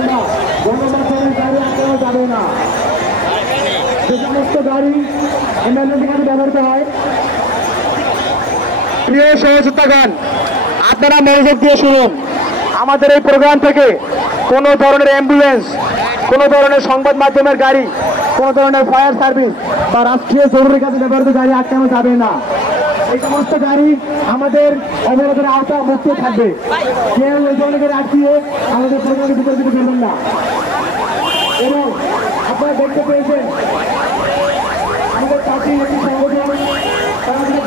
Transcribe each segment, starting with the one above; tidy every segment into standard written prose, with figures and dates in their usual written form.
কিংবা গণমাধ্যমের গাড়ি আটকানো যাবে না। যে সমস্ত গাড়ি এমার্জেন্সি গাড়ি ব্যবহৃত হয়। প্রিয় সহযোদ্ধাগণ, আপনারা মনোযোগ দিয়ে শুনুন। আমাদের এই প্রোগ্রাম থেকে কোনো ধরনের অ্যাম্বুলেন্স, কোনো ধরনের সংবাদ মাধ্যমের গাড়ি, কোনো ধরনের ফায়ার সার্ভিস বা রাষ্ট্রীয় জরুরি কাজে ব্যবহৃত গাড়ি আটকানো যাবে না। এই সমস্ত গাড়ি আমাদের অবরোধের আওতা মুক্ত থাকবে। কেউ এই ধরনের গাড়ি আটকিয়ে আমাদের প্রোগ্রামে বিতর্কিত করবেন না। এবং আপনারা দেখতে পেয়েছেন আমাদের পার্টির একটি সংগঠন তারা কিন্তু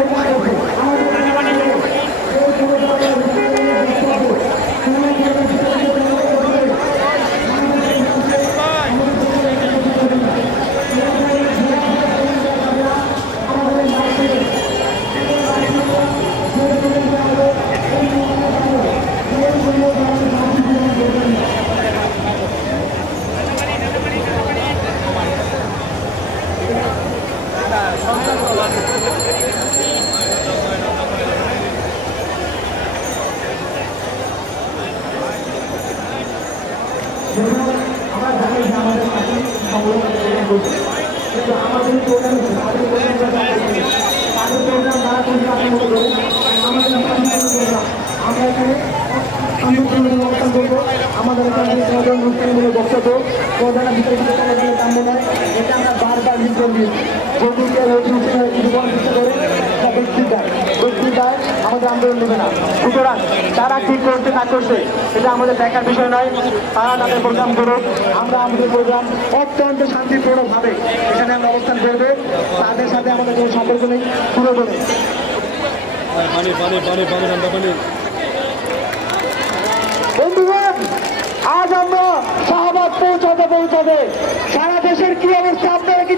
প্রচার করছে আমাদের বক্তব্য প্রধান বিতর্কিত কাম্য নয়। এটা আমরা বারবার লিখে দিই। আমাদের আন্দোলন নেবে না। সুতরাং তারা কি করতে না করছে এটা আমাদের দেখার বিষয় নয়। তারা তাদের প্রোগ্রাম করুক, আমরা আমাদের প্রোগ্রাম অত্যন্ত শান্তিপূর্ণভাবে এখানে আমরা অবস্থান করবো। তাদের সাথে আমাদের কোনো সম্পর্ক নেই। পুরোপুরি বন্ধুগণ, আজ আমরা শাহবাগ পৌঁছাতে সারা দেশের কি অবস্থা আপনারা কি